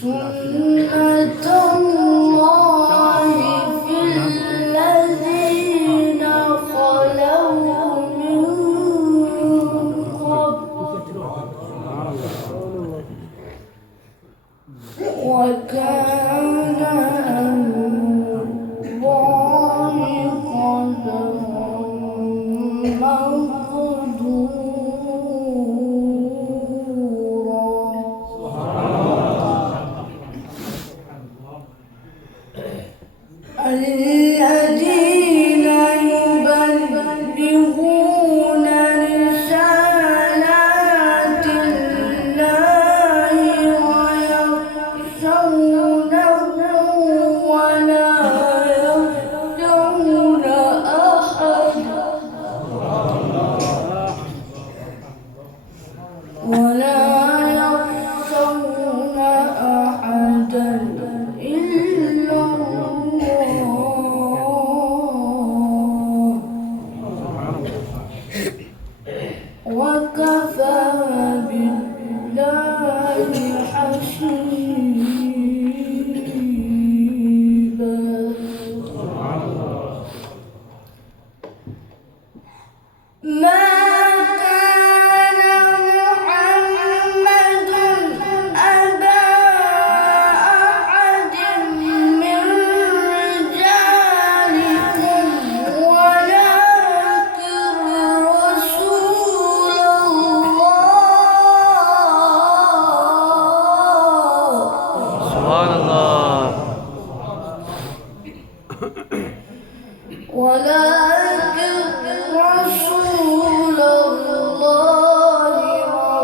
سنة الله في الذين خلوا من قبل وكان الله قدرا الذين يبلغون رسالات الله ويخشونه ولا يخشون أحدا إلا وكفى بالله حسيبا ما كان محمد أبا أحد من رجالكم ولكن رسول الله سبحان الله ولكن رسول الله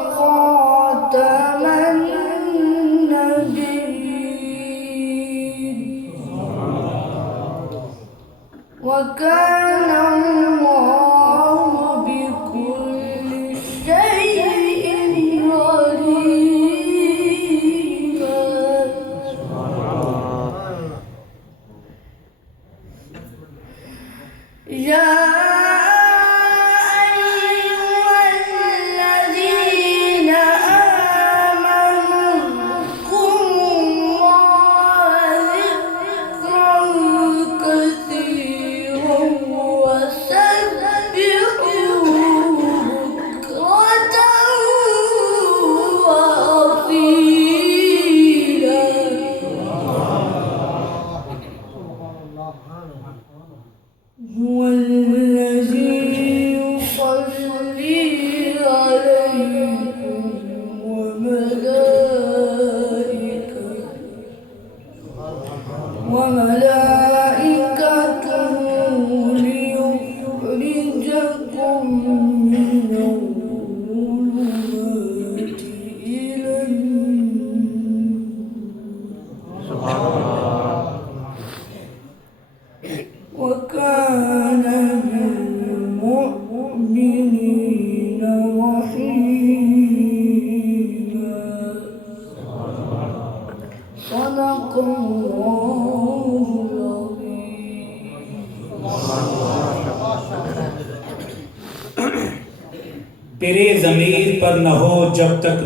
وخاتم النبيين وكان الله بكل شيء عليما يا أيها الذين آمنوا اذكروا الله ذكرا كثيرا وسبحوه بكرة وأصيلا هو الذي يصلي عليكم وملائكته ليخرجكم من الظلمات إلى النور وكان بالمؤمنين رحيما صدق الله العظيم तेरे ज़मीर पर न हो जब तक